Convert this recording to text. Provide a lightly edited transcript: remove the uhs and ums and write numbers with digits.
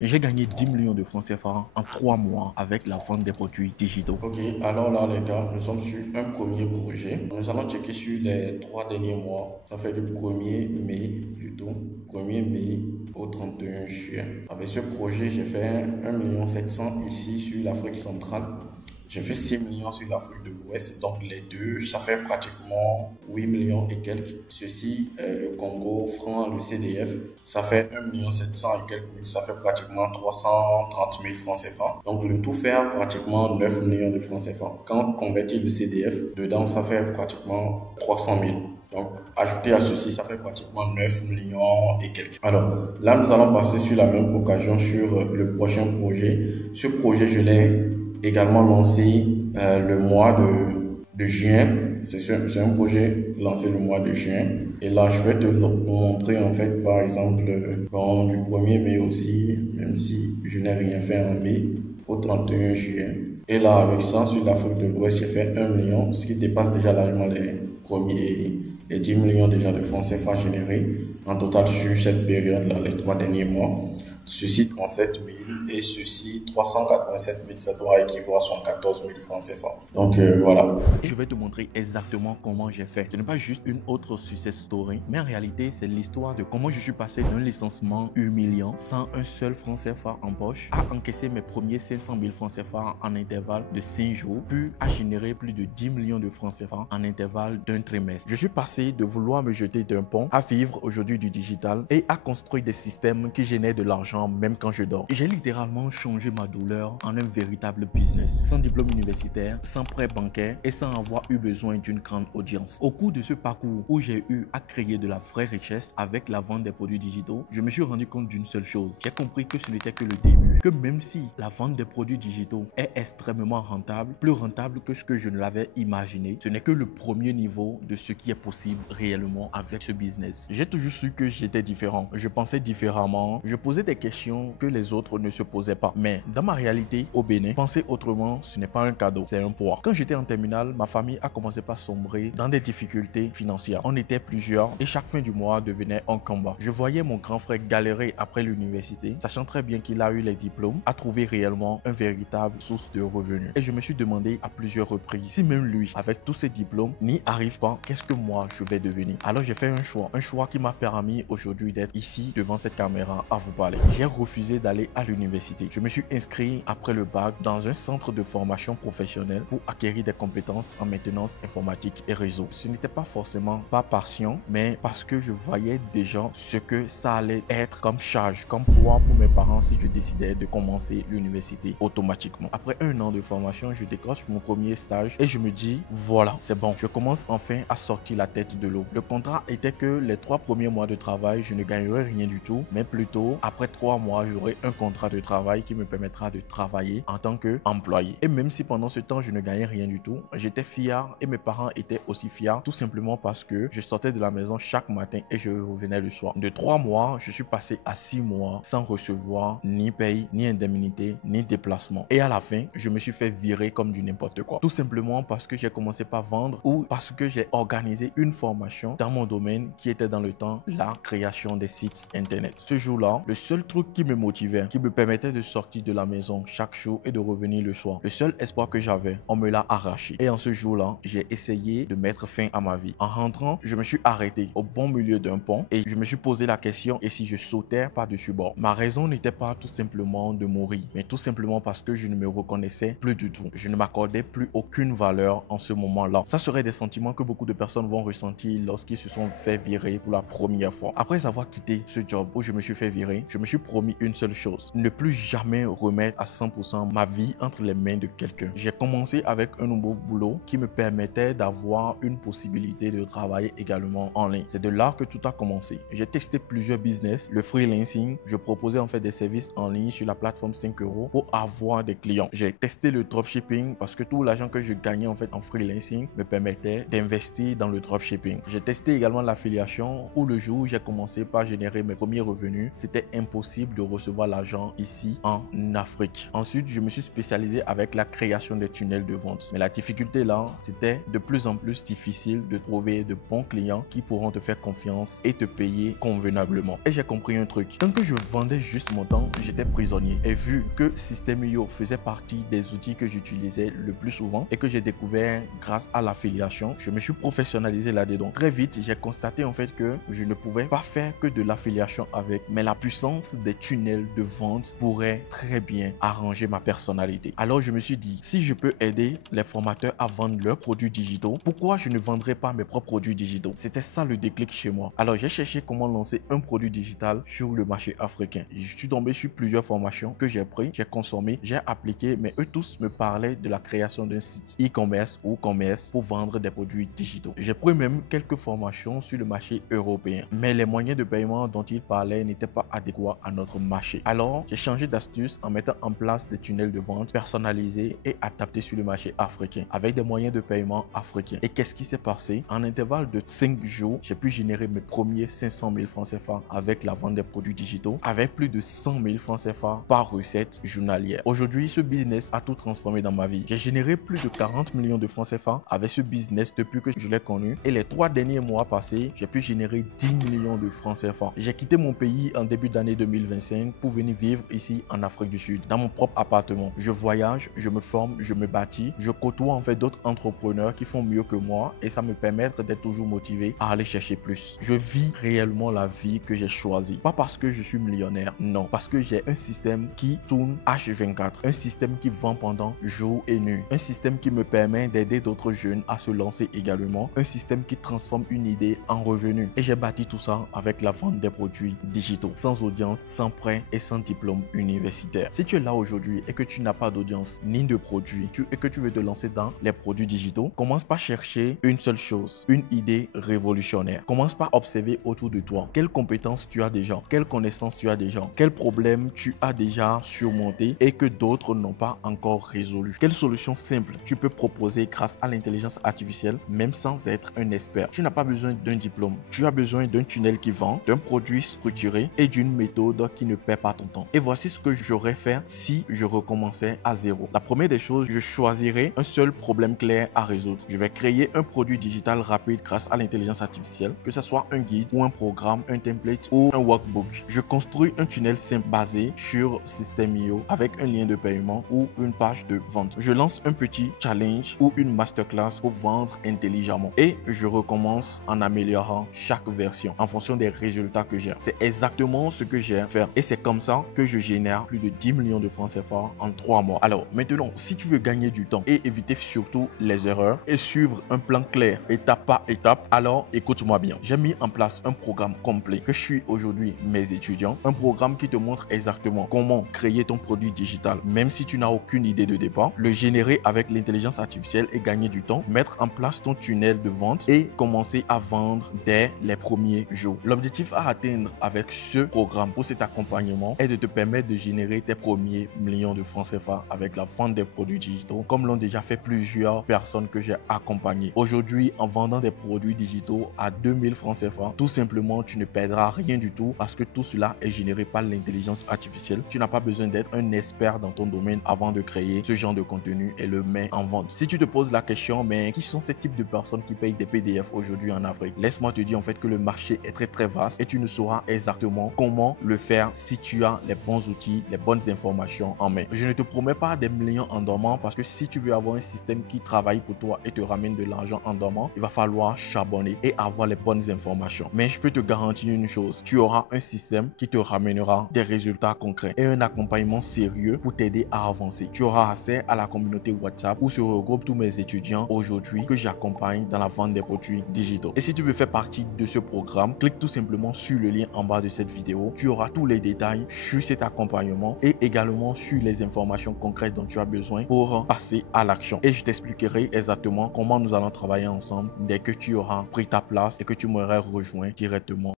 J'ai gagné 10 millions de francs CFA en 3 mois avec la vente des produits digitaux. Ok, alors là les gars, nous sommes sur un premier projet. Nous allons checker sur les 3 derniers mois. Ça fait du 1er mai plutôt, 1er mai au 31 juin. Avec ce projet, j'ai fait 1,7 million ici sur l'Afrique centrale. J'ai fait 6 millions sur l'Afrique de l'Ouest, donc les deux, ça fait pratiquement 8 millions et quelques. Ceci, le Congo, franc, le CDF, ça fait 1,7 million et quelques, ça fait pratiquement 330 000 francs CFA. Donc le tout fait pratiquement 9 millions de francs CFA. Quand on convertit le CDF, dedans, ça fait pratiquement 300 000. Donc, ajouté à ceci, ça fait pratiquement 9 millions et quelques. Alors, là, nous allons passer sur la même occasion sur le prochain projet. Ce projet, je l'ai également lancé le mois de juin. C'est un projet lancé le mois de juin. Et là, je vais te montrer en fait, par exemple, bon, du 1er mai aussi, même si je n'ai rien fait en mai, au 31 juillet. Et là, avec ça, sur l'Afrique de l'Ouest, j'ai fait 1 million, ce qui dépasse déjà largement les 10 millions déjà de francs CFA générés en total sur cette période-là, les 3 derniers mois. Ceci 37 000 et ceci 387 000, ça doit équivaut à 114 000 francs CFA. Donc voilà. Et je vais te montrer exactement comment j'ai fait. Ce n'est pas juste une autre success story, mais en réalité, c'est l'histoire de comment je suis passé d'un licenciement humiliant sans un seul franc CFA en poche à encaisser mes premiers 500 000 francs CFA en intervalle de 5 jours, puis à générer plus de 10 millions de francs CFA en intervalle d'un trimestre. Je suis passé de vouloir me jeter d'un pont à vivre aujourd'hui du digital et à construire des systèmes qui génèrent de l'argent même quand je dors. J'ai littéralement changé ma douleur en un véritable business, sans diplôme universitaire, sans prêt bancaire et sans avoir eu besoin d'une grande audience. Au cours de ce parcours où j'ai eu à créer de la vraie richesse avec la vente des produits digitaux, je me suis rendu compte d'une seule chose. J'ai compris que ce n'était que le début, que même si la vente des produits digitaux est extrêmement rentable, plus rentable que ce que je ne l'avais imaginé, ce n'est que le premier niveau de ce qui est possible réellement avec ce business. J'ai toujours su que j'étais différent, je pensais différemment, je posais des questions que les autres ne se posaient pas. Mais dans ma réalité au Bénin, penser autrement, ce n'est pas un cadeau, c'est un poids. Quand j'étais en terminale, ma famille a commencé par sombrer dans des difficultés financières. On était plusieurs et chaque fin du mois devenait un combat. Je voyais mon grand frère galérer après l'université, sachant très bien qu'il a eu les diplômes, à trouver réellement une véritable source de revenus. Et je me suis demandé à plusieurs reprises, si même lui, avec tous ses diplômes, n'y arrive pas, qu'est-ce que moi je vais devenir? Alors j'ai fait un choix qui m'a permis aujourd'hui d'être ici devant cette caméra à vous parler. J'ai refusé d'aller à l'université. Je me suis inscrit après le bac dans un centre de formation professionnelle pour acquérir des compétences en maintenance informatique et réseau. Ce n'était pas forcément par passion, mais parce que je voyais déjà ce que ça allait être comme charge, comme poids pour mes parents si je décidais de commencer l'université automatiquement. Après un an de formation, je décroche mon premier stage et je me dis, voilà, c'est bon, je commence enfin à sortir la tête de l'eau. Le contrat était que les 3 premiers mois de travail, je ne gagnerais rien du tout, mais plutôt après 3 mois, j'aurai un contrat de travail qui me permettra de travailler en tant qu'employé. Et même si pendant ce temps, je ne gagnais rien du tout, j'étais fier et mes parents étaient aussi fiers, tout simplement parce que je sortais de la maison chaque matin et je revenais le soir. De 3 mois, je suis passé à 6 mois sans recevoir ni paye, ni indemnité, ni déplacement. Et à la fin, je me suis fait virer comme du n'importe quoi. Tout simplement parce que j'ai commencé par vendre ou parce que j'ai organisé une formation dans mon domaine qui était dans le temps la création des sites internet. Ce jour-là, le seul truc qui me motivait, qui me permettait de sortir de la maison chaque jour et de revenir le soir, le seul espoir que j'avais, on me l'a arraché. Et en ce jour-là, j'ai essayé de mettre fin à ma vie. En rentrant, je me suis arrêté au bon milieu d'un pont et je me suis posé la question, et si je sautais par-dessus bord? Ma raison n'était pas tout simplement de mourir, mais tout simplement parce que je ne me reconnaissais plus du tout. Je ne m'accordais plus aucune valeur en ce moment-là. Ça serait des sentiments que beaucoup de personnes vont ressentir lorsqu'ils se sont fait virer pour la première fois. Après avoir quitté ce job où je me suis fait virer, je me suis promis une seule chose: ne plus jamais remettre à 100% ma vie entre les mains de quelqu'un. J'ai commencé avec un nouveau boulot qui me permettait d'avoir une possibilité de travailler également en ligne. C'est de là que tout a commencé. J'ai testé plusieurs business, le freelancing. Je proposais en fait des services en ligne sur la plateforme 5 € pour avoir des clients. J'ai testé le dropshipping parce que tout l'argent que je gagnais en fait en freelancing me permettait d'investir dans le dropshipping. J'ai testé également l'affiliation où le jour où j'ai commencé par générer mes premiers revenus, c'était impossible possible de recevoir l'argent ici en Afrique. Ensuite, je me suis spécialisé avec la création des tunnels de vente. Mais la difficulté là, c'était de plus en plus difficile de trouver de bons clients qui pourront te faire confiance et te payer convenablement. Et j'ai compris un truc. Tant que je vendais juste mon temps, j'étais prisonnier. Et vu que System.io faisait partie des outils que j'utilisais le plus souvent et que j'ai découvert grâce à l'affiliation, je me suis professionnalisé là-dedans. Très vite, j'ai constaté en fait que je ne pouvais pas faire que de l'affiliation avec, mais la puissance des tunnels de vente pourrait très bien arranger ma personnalité. Alors je me suis dit, si je peux aider les formateurs à vendre leurs produits digitaux, pourquoi je ne vendrais pas mes propres produits digitaux? C'était ça le déclic chez moi. Alors j'ai cherché comment lancer un produit digital sur le marché africain. Je suis tombé sur plusieurs formations que j'ai pris, j'ai consommé, j'ai appliqué, mais eux tous me parlaient de la création d'un site e-commerce ou commerce pour vendre des produits digitaux. J'ai pris même quelques formations sur le marché européen, mais les moyens de paiement dont ils parlaient n'étaient pas adéquats à notre marché. Alors j'ai changé d'astuce en mettant en place des tunnels de vente personnalisés et adaptés sur le marché africain avec des moyens de paiement africains. Et qu'est-ce qui s'est passé? En intervalle de 5 jours, j'ai pu générer mes premiers 500 000 francs CFA avec la vente des produits digitaux, avec plus de 100 000 francs CFA par recette journalière. Aujourd'hui, ce business a tout transformé dans ma vie. J'ai généré plus de 40 millions de francs CFA avec ce business depuis que je l'ai connu. Et les 3 derniers mois passés, j'ai pu générer 10 millions de francs CFA. J'ai quitté mon pays en début d'année 2025 pour venir vivre ici en Afrique du Sud, dans mon propre appartement. Je voyage, je me forme, je me bâtis, je côtoie en fait d'autres entrepreneurs qui font mieux que moi et ça me permet d'être toujours motivé à aller chercher plus. Je vis réellement la vie que j'ai choisie. Pas parce que je suis millionnaire, non. Parce que j'ai un système qui tourne H24. Un système qui vend pendant jour et nuit. Un système qui me permet d'aider d'autres jeunes à se lancer également. Un système qui transforme une idée en revenu. Et j'ai bâti tout ça avec la vente des produits digitaux. Sans audience, sans prêt et sans diplôme universitaire. Si tu es là aujourd'hui et que tu n'as pas d'audience ni de produits et que tu veux te lancer dans les produits digitaux, commence par chercher une seule chose, une idée révolutionnaire. Commence par observer autour de toi quelles compétences tu as déjà, quelles connaissances tu as déjà, quels problèmes tu as déjà surmonté et que d'autres n'ont pas encore résolu. Quelles solutions simples tu peux proposer grâce à l'intelligence artificielle même sans être un expert. Tu n'as pas besoin d'un diplôme, tu as besoin d'un tunnel qui vend, d'un produit structuré et d'une méthode qui ne perd pas ton temps. Et voici ce que j'aurais fait si je recommençais à zéro. La première des choses, je choisirais un seul problème clair à résoudre. Je vais créer un produit digital rapide grâce à l'intelligence artificielle, que ce soit un guide ou un programme, un template ou un workbook. Je construis un tunnel simple basé sur System.io avec un lien de paiement ou une page de vente. Je lance un petit challenge ou une masterclass pour vendre intelligemment et je recommence en améliorant chaque version en fonction des résultats que j'ai. C'est exactement ce que j'ai à faire et c'est comme ça que je génère plus de 10 millions de francs CFA en 3 mois. Alors maintenant, si tu veux gagner du temps et éviter surtout les erreurs et suivre un plan clair étape par étape, alors écoute-moi bien. J'ai mis en place un programme complet que je suis aujourd'hui mes étudiants. Un programme qui te montre exactement comment créer ton produit digital, même si tu n'as aucune idée de départ, le générer avec l'intelligence artificielle et gagner du temps, mettre en place ton tunnel de vente et commencer à vendre dès les premiers jours. L'objectif à atteindre avec ce programme ou cet accompagnement est de te permettre de générer tes premiers millions de francs CFA avec la vente des produits digitaux, comme l'ont déjà fait plusieurs personnes que j'ai accompagnées. Aujourd'hui, en vendant des produits digitaux à 2000 francs CFA, tout simplement, tu ne perdras rien du tout parce que tout cela est généré par l'intelligence artificielle. Tu n'as pas besoin d'être un expert dans ton domaine avant de créer ce genre de contenu et le mettre en vente. Si tu te poses la question, mais qui sont ces types de personnes qui payent des PDF aujourd'hui en Afrique? Laisse-moi te dire en fait que le marché est très vaste et tu ne sauras exactement comment le faire si tu as les bons outils, les bonnes informations en main. Je ne te promets pas des millions en dormant parce que si tu veux avoir un système qui travaille pour toi et te ramène de l'argent en dormant, il va falloir charbonner et avoir les bonnes informations. Mais je peux te garantir une chose, tu auras un système qui te ramènera des résultats concrets et un accompagnement sérieux pour t'aider à avancer. Tu auras accès à la communauté WhatsApp où se regroupent tous mes étudiants aujourd'hui que j'accompagne dans la vente des produits digitaux. Et si tu veux faire partie de ce programme, clique tout simplement sur le lien en bas de cette vidéo. Tu auras tous les détails sur cet accompagnement et également sur les informations concrètes dont tu as besoin pour passer à l'action. Et je t'expliquerai exactement comment nous allons travailler ensemble dès que tu auras pris ta place et que tu m'auras rejoint directement.